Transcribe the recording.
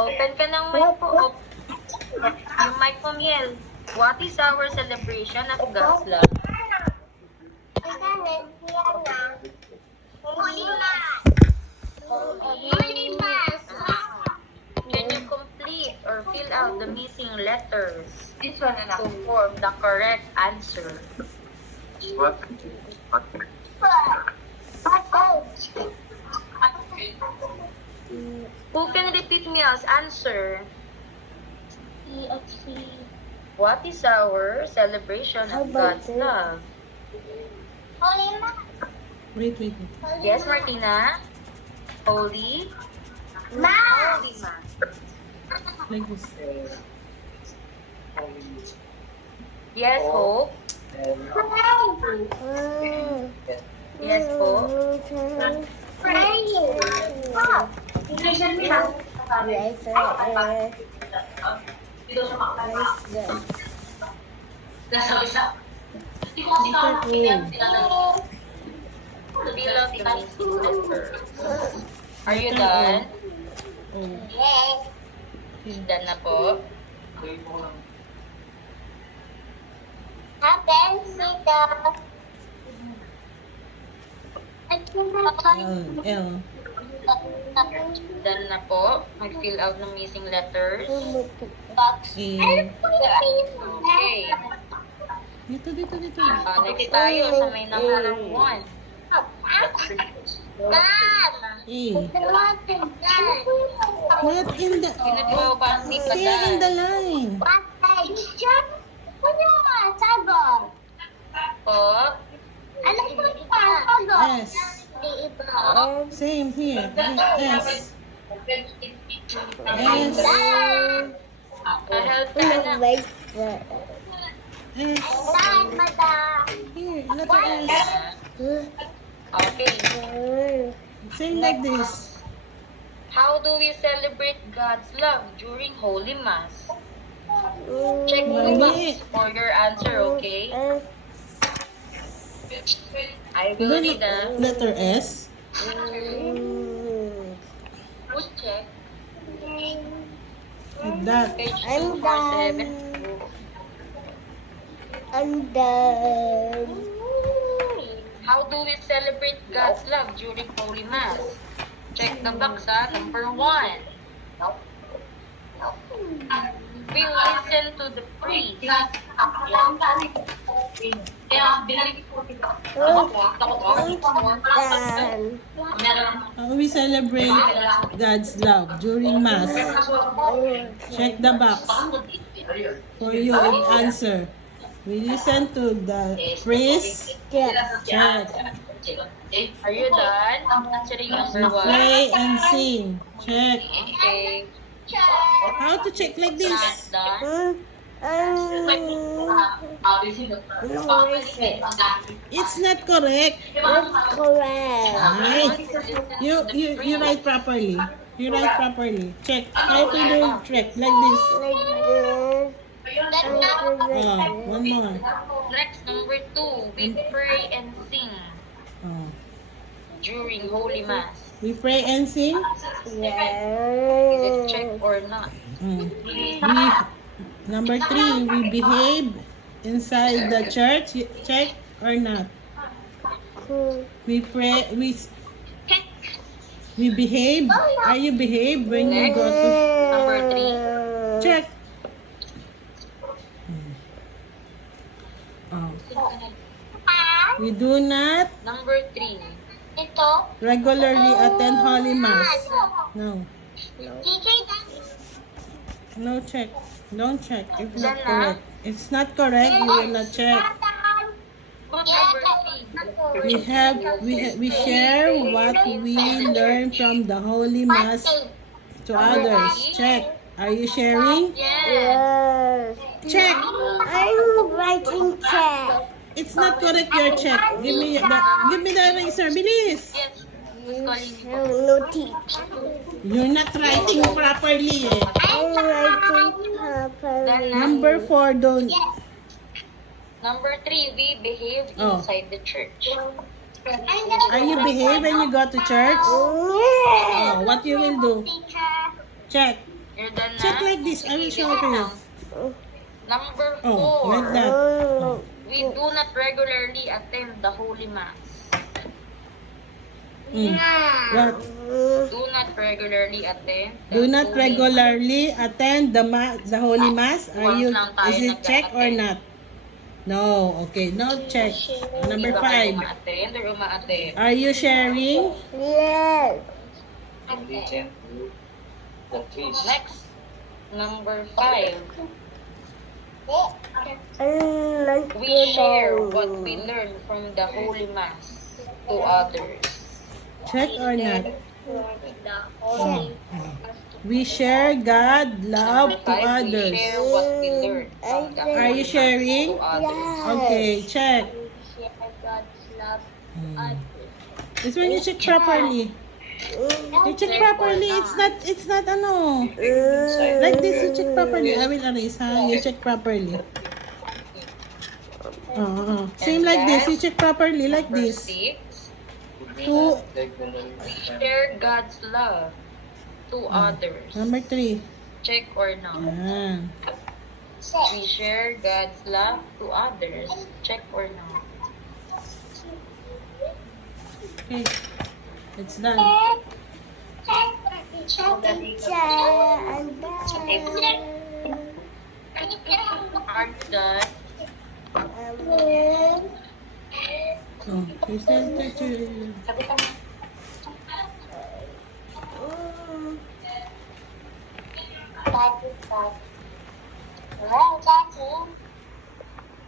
Open ka ng mic po. Yung mic po, Miel. What is our celebration of God's love? Can you complete or fill out the missing letters to form the correct answer? Who can repeat Mia's answer? What is our celebration of God's love? Wait. Yes, Martina? Holy? Holy Mass. Like this. Yes, Hope? Yes, Hope? Fill out the missing letters. Are you done? Done na po? L. Done na po? Mag-fill out ng missing letters? A. Okay. Dito. Next tayo sa may number 1. A. Not in the... Sino po ba si Still in the Padan? line. Po? S. Same here. S. S. Help ka na. S. Here, letter S. Okay. Same like this. How do we celebrate God's love during Holy Mass? Check the box for your answer, okay? I will read the Letter S. who's check. Like that. Page 247. I'm done. How do we celebrate God's love during Holy Mass? Check the box, number 1. We listen to the priest. Done. How we celebrate God's love during Mass? Check the box for your answer. We listen to the priest. Check. Are you done? Answering number We 1. pray and sing. Check. Okay. How to check like this? Done. It's not correct. That's correct. Right. You write properly. You write properly. Check. Try to do check like this. Like this. One more. Next, number 2. We pray and sing Oh. during Holy Mass. We pray and sing. Is it check Yes. or not? Number 3, we behave inside the church. Check or not? We pray. We behave. Are you behave when you go to Number 3. check? Oh. We do not Number 3. regularly attend Holy Mass. No. No check. Don't check. If not correct. If it's not correct, you will not check. Who's number 3? We share what we learn from the Holy Mass to others. Check. Are you sharing? Yes. Yes. Check. I'm writing check. It's not correct your check. Give me the eraser, bilis. Yes. Who's calling you? No teach. You're not writing properly eh. I'm writing properly. Number 4, don't. Number 3, we behave Oh. inside the church. Are you behave when you go to church? Oh, what you will do? Check. You're done na? Check like this. I will Sige, show sige to you. lang. Number Oh, 4. like that. We do not regularly attend the Holy Mass. What? Do not regularly attend. the Do not Holy regularly attend the Holy Mass. Are you? Once lang tayo Is it check or nag-a-attend. not? No. Okay. No check. Mass. Number Di ba kayo 5. uma-attend or uma-attend? Are you sharing? Yes. Next. Number 5. We share what we learn from the Holy Mass to others. Check or not? We share God love Number to 5, we others. share what we learn from the Are Holy you sharing? Mass to others. Okay. Check. It's when you check properly. You check properly. It's not ano. Like this, you check properly. I will erase, ha? You check properly. Same like this. You check properly like Number this. 6, Who? we share God's love to others. Number 3. Check or no? Yan. We share God's love to others. Check or no? Okay. It's done. Are you done? Oh, you said that you... Daddy.